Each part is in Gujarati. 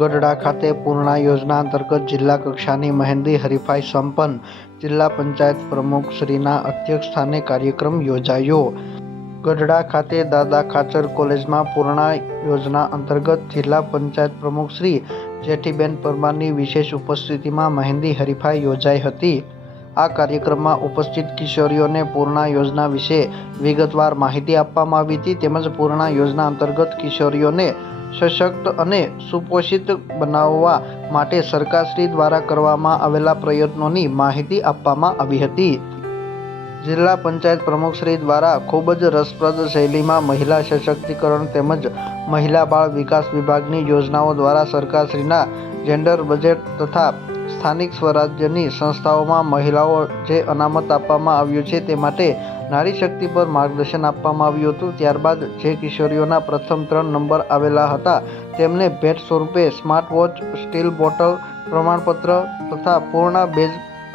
ગઢડા ખાતે પૂર્ણા યોજના અંતર્ગત જિલ્લા કક્ષાની મહેંદી હરીફાઈ સંપન્ન. જિલ્લા પંચાયત પ્રમુખશ્રીના અધ્યક્ષસ્થાને કાર્યક્રમ યોજાયો. ગઢડા ખાતે દાદા ખાચર કોલેજમાં પૂર્ણા યોજના અંતર્ગત જિલ્લા પંચાયત પ્રમુખ શ્રી જેઠીબેન પરમારની વિશેષ ઉપસ્થિતિમાં મહેંદી હરીફાઈ યોજાઈ હતી. આ કાર્યક્રમમાં ઉપસ્થિત કિશોરીઓને પૂર્ણા યોજના વિશે વિગતવાર માહિતી આપવામાં આવી હતી તેમજ પૂર્ણા યોજના અંતર્ગત કિશોરીઓને સશક્ત અને સુપોષિત બનાવવા માટે સરકારશ્રી દ્વારા કરવામાં આવેલા પ્રયત્નોની માહિતી આપવામાં આવી હતી. જિલ્લા પંચાયત પ્રમુખશ્રી દ્વારા ખૂબ જ રસપ્રદ શૈલીમાં મહિલા સશક્તિકરણ તેમજ મહિલા બાળ વિકાસ વિભાગની યોજનાઓ દ્વારા સરકારશ્રીના જેન્ડર બજેટ તથા સ્થાનિક સ્વરાજ્યની સંસ્થાઓમાં મહિલાઓ જે અનામત આપવામાં આવ્યું છે તે માટે નારી શક્તિ પર માર્ગદર્શન આપવામાં આવ્યું હતું. ત્યારબાદ જે કિશોરીઓના પ્રથમ 3 નંબર આવેલા હતા તેમને ભેટ સ્વરૂપે સ્માર્ટ વોચ, સ્ટીલ બોટલ, પ્રમાણપત્ર તથા પૂર્ણ બેજ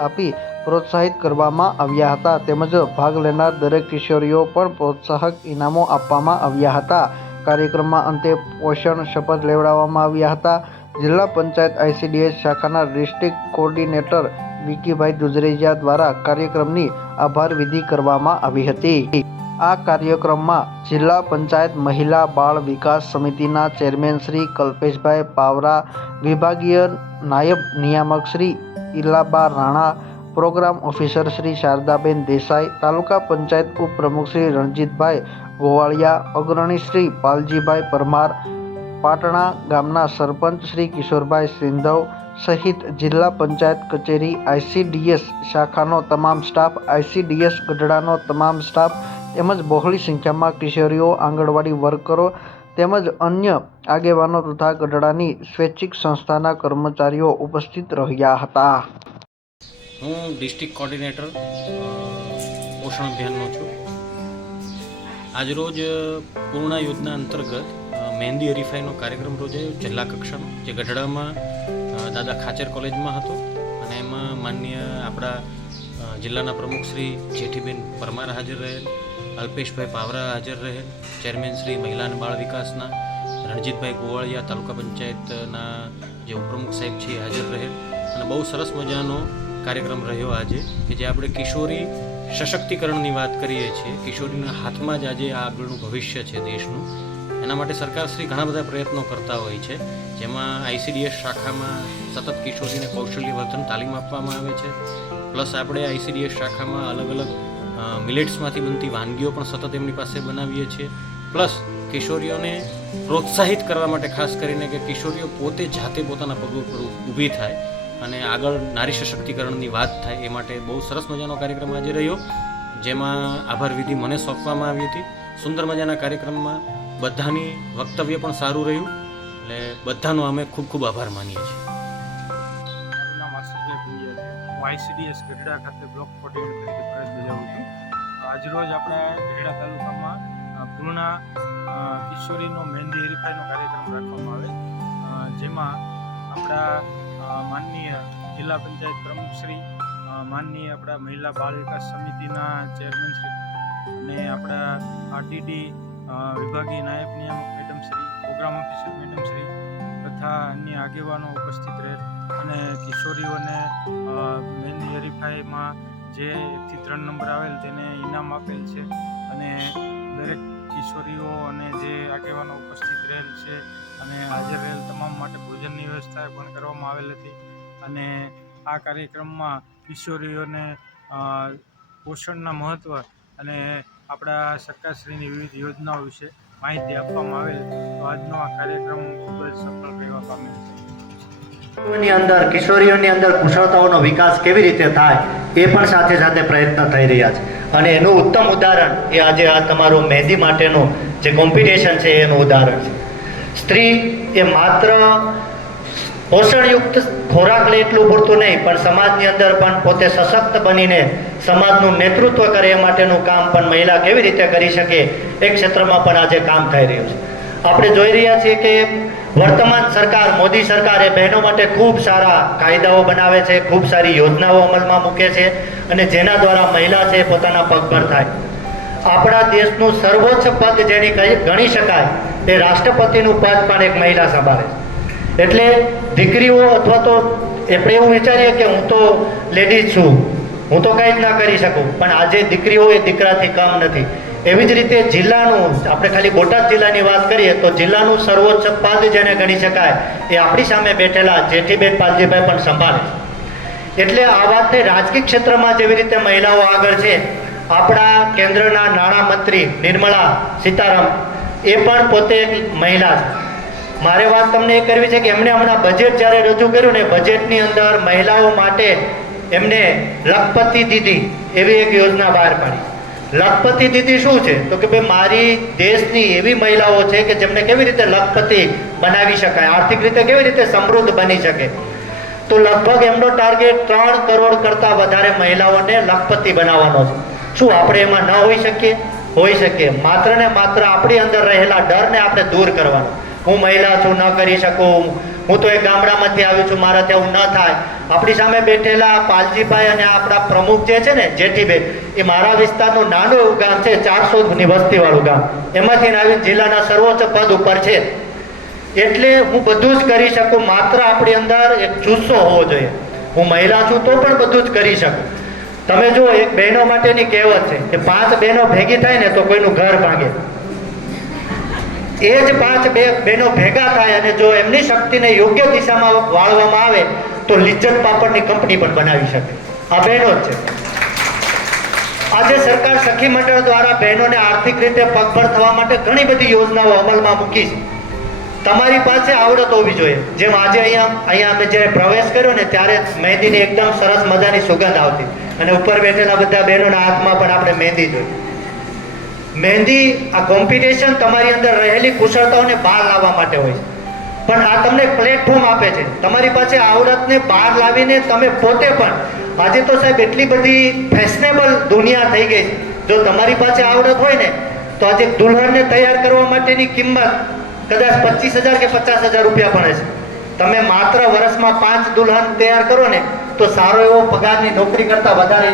આપી પ્રોત્સાહિત કરવામાં આવ્યા હતા તેમજ ભાગ લેનાર દરેક કિશોરીઓ પણ પ્રોત્સાહક ઇનામો આપવામાં આવ્યા હતા. કાર્યક્રમમાં અંતે પોષણ શપથ લેવડાવવામાં આવ્યા હતા. જિલ્લા પંચાયત ICDS શાખાના ડિસ્ટ્રિક્ટ કોઓર્ડિનેટર વિકીભાઈ દુધરેજિયા દ્વારા કાર્યક્રમની આભાર વિધિ કરવામાં આવી હતી. આ કાર્યક્રમમાં જિલ્લા પંચાયત મહિલા બાળ વિકાસ સમિતિના ચેરમેન શ્રી કલ્પેશભાઈ પાવરા, વિભાગીય નાયબ નિયામક શ્રી ઇલાબા રાણા, પ્રોગ્રામ ઓફિસર શ્રી શારદાબેન દેસાઈ, તાલુકા પંચાયત ઉપપ્રમુખ શ્રી રણજીતભાઈ ગોવાળિયા, અગ્રણી શ્રી પાલજીભાઈ પરમાર, પાટણા ગામના સરપંચ શ્રી કિશોરભાઈ સિંધવ સહિત જિલ્લા પંચાયત કચેરી ICDS શાખાનો તમામ સ્ટાફ, ICDS ગઢડાનો તમામ સ્ટાફ તેમજ બહોળી સંખ્યામાં કિશોરીઓ, આંગણવાડી વર્કરો તેમજ અન્ય આગેવાનો તથા ગઢડાની સ્વૈચ્છિક સંસ્થાના કર્મચારીઓ ઉપસ્થિત રહ્યા હતા. હું ડિસ્ટ્રિક્ટ કોઓર્ડિનેટર પોષણ અભિયાનનો છું. આજરોજ પૂર્ણા યોજના અંતર્ગત મહેંદી હરીફાઈનો કાર્યક્રમ યોજાયો જિલ્લા કક્ષાનો, જે ગઢડામાં દાદા ખાચર કોલેજમાં હતો અને એમાં માનનીય આપણા જિલ્લાના પ્રમુખ શ્રી જેઠીબેન પરમાર હાજર રહેલ, અલ્પેશભાઈ પાવરા હાજર રહેલ, ચેરમેન શ્રી મહિલા અને બાળ વિકાસના રણજીતભાઈ ગોવાળિયા, તાલુકા પંચાયતના જે ઉપપ્રમુખ સાહેબ છે એ હાજર રહેલ અને બહુ સરસ મજાનો કાર્યક્રમ રહ્યો આજે કે જે આપણે કિશોરી સશક્તિકરણની વાત કરીએ છીએ. કિશોરીના હાથમાં જ આજે આ આગળનું ભવિષ્ય છે દેશનું. એના માટે સરકારશ્રી ઘણા બધા પ્રયત્નો કરતા હોય છે, જેમાં ICDS શાખામાં સતત કિશોરીને કૌશલ્ય વર્ધન તાલીમ આપવામાં આવે છે. પ્લસ આપણે ICDS શાખામાં અલગ અલગ મિલેટ્સમાંથી બનતી વાનગીઓ પણ સતત એમની પાસે બનાવીએ છીએ. પ્લસ કિશોરીઓને પ્રોત્સાહિત કરવા માટે ખાસ કરીને કે કિશોરીઓ પોતે જાતે પોતાના પગ ઉપર ઊભી થાય અને આગળ નારી સશક્તિકરણની વાત થાય એ માટે બહુ સરસ મજાનો કાર્યક્રમ આજે રહ્યો, જેમાં આભાર વિધિ મને સોંપવામાં આવી હતી. સુંદર મજાના કાર્યક્રમમાં બધાની વક્તવ્ય પણ સારું રહ્યું, એટલે બધાનો અમે ખૂબ ખૂબ આભાર માનીએ છીએ. મારું નામ આશીષભાઈ ભુલિયા છે. હું ICDS ગઢડા ખાતે બ્લોક કોઓર્ડિનેટર તરીકે ફરજ બજાવું છું. આજરોજ આપણા ગઢડા તાલુકામાં પૂર્ણા કિશોરીનો મહેંદી હરીફાઈનો કાર્યક્રમ રાખવામાં આવે, જેમાં આપણા માનનીય જિલ્લા પંચાયત પ્રમુખશ્રી, માનનીય આપણા મહિલા બાળ વિકાસ સમિતિના ચેરમેન શ્રી અને આપણા RTD વિભાગીય નાયબ નિયામક madam Shri, program officer madam Shri તથા અન્ય આગેવાનો ઉપસ્થિત રહે અને કિશોરીઓને મહેંદી હરીફાઈમાં જે 1 થી 3 નંબર આવેલ તેને ઇનામ આપેલ છે અને દરેક કિશોરીઓ અને જે આગેવાનો ઉપસ્થિત રહેલ છે અને હાજર રહેલ તમામ માટે ભોજનની વ્યવસ્થા પણ કરવામાં આવેલ હતી. અને આ કાર્યક્રમમાં કિશોરીઓને પોષણના મહત્ત્વ અને આપણા સરકારશ્રીની વિવિધ યોજનાઓ વિશે માહિતી આપવામાં આવેલ, તો આજનો આ કાર્યક્રમ ખૂબ જ સફળ રહેવા પામેલ છે. ની અંદર કિશોરીઓની અંદર કુશળતાઓનો વિકાસ કેવી રીતે થાય એ પણ સાથે સાથે પ્રયત્ન થઈ રહ્યા છે અને એનું ઉત્તમ ઉદાહરણ એ આજે આ તમારું મહેંદી માટેનું જે કોમ્પિટિશન છે એનું ઉદાહરણ છે. સ્ત્રી એ માત્ર પોષણયુક્ત ખોરાક લે એટલું પૂરતું નહીં, પણ સમાજની અંદર પણ પોતે સશક્ત બનીને સમાજનું નેતૃત્વ કરે એ માટેનું કામ પણ મહિલા કેવી રીતે કરી શકે એ ક્ષેત્રમાં પણ આજે કામ થઈ રહ્યું છે. આપણે જોઈ રહ્યા છીએ કે વર્તમાન સરકાર, મોદી સરકાર એ બહેનો માટે ખૂબ સારા કાયદાઓ બનાવે છે, ખૂબ સારી યોજનાઓ અમલમાં મૂકે છે અને જેના દ્વારા મહિલા છે પોતાના પગ પર થાય. આપણા દેશનું સર્વોચ્ચ પદ જેની ગણી શકાય તે રાષ્ટ્રપતિનું પદ પણ એક મહિલા સંભાળે છે. એટલે દીકરીઓ અથવા તો આપણે એવું વિચારીએ કે હું તો લેડીઝ છું, હું તો કંઈ જ ના કરી શકું, પણ આજે દીકરીઓ એ દીકરાથી કમ નથી. એવી જ રીતે જિલ્લાનું, આપણે ખાલી બોટાદ જિલ્લાની વાત કરીએ તો જિલ્લાનું સર્વોચ્ચ પદ જેને ગણી શકાય એ આપણી સામે બેઠેલા જેઠીબેન પાલજીભાઈ પણ સંભાળે. એટલે આ વાતને રાજકીય ક્ષેત્રમાં જેવી રીતે મહિલાઓ આગળ છે, આપણા કેન્દ્રના નાણામંત્રી નિર્મલા સીતારામ એ પણ પોતે એક મહિલા છે. મારે વાત તમને એ કરવી છે કે એમણે હમણાં બજેટ જ્યારે રજૂ કર્યું ને, બજેટની અંદર મહિલાઓ માટે એમને લખપતિ દીદી એવી એક યોજના બહાર પાડી. લખપતિ દીદી શું છે તો કે ભાઈ મારી દેશની એવી મહિલાઓ છે કે જેમને કેવી રીતે લખપતિ બનાવી શકાય, આર્થિક રીતે કેવી રીતે સમૃદ્ધ બની શકે. તો લગભગ એમનો ટાર્ગેટ 3 કરોડ કરતાં વધારે મહિલાઓને લખપતિ બનાવવાનો છે. શું આપણે એમાં ન હોઈ શકીએ? હોઈ શકીએ. માત્ર ને માત્ર આપણી અંદર રહેલા ડરને આપણે દૂર કરવાનો. હું મહિલા છું, ન કરી શકું, હું તો એક ગામડામાંથી આવ્યું છું, મારા ત્યાં ન થાય. આપણી સામે બેઠેલા પાલજીભાઈ અને આપણા પ્રમુખ જે છે ને જેઠીબેન, એ મારા વિસ્તારનું નાનું એવું ગામ છે, 400ની વસ્તીવાળું ગામ, એમાંથી આવીને જિલ્લાના સર્વોચ્ચ પદ ઉપર છે. એટલે હું બધું જ કરી શકું, માત્ર આપણી અંદર એક જુસ્સો હોવો જોઈએ. હું મહિલા છું તો પણ બધું જ કરી શકું. તમે જુઓ, એક બહેનો માટેની કહેવત છે કે 5 બહેનો ભેગી થાય ને તો કોઈનું ઘર ભાંગે. એ જ 5 બહેનો ભેગા થાય અને જો એમની શક્તિને યોગ્ય દિશામાં વાળવામાં આવે તો લિજ્જત પાપડની કંપની પણ બનાવી શકે. આ બહેનો જ છે. આજે સરકાર સખી મંડળ દ્વારા બહેનોને આર્થિક રીતે પગભર થવા માટે ઘણી બધી યોજનાઓ અમલમાં મૂકી છે. તમારી પાસે આવડત હોવી જોઈએ. જેમ આજે અહીંયા અમે જ્યારે પ્રવેશ કર્યો ને ત્યારે મહેંદીની એકદમ સરસ મજાની સુગંધ આવતી અને ઉપર બેઠેલા બધા બહેનોના હાથમાં પણ આપણે મહેંદી જોઈ. મહેંદી, આ કોમ્પિટિશન તમારી અંદર રહેલી કુશળતાઓને બહાર લાવવા માટે હોય છે, પણ આ તમને પ્લેટફોર્મ આપે છે. તમારી પાસે આવડતને બહાર લાવીને તમે પોતે પણ, આજે તો સાહેબ એટલી બધી ફેશનેબલ દુનિયા થઈ ગઈ છે, જો તમારી પાસે આવડત હોય ને તો આજે દુલ્હનને તૈયાર કરવા માટેની કિંમત કદાચ 25,000 કે 50,000 રૂપિયા પણ હશે. તમે માત્ર વર્ષમાં 5 દુલ્હન તૈયાર કરો ને તો સારો એવો પગારની નોકરી કરતા વધારે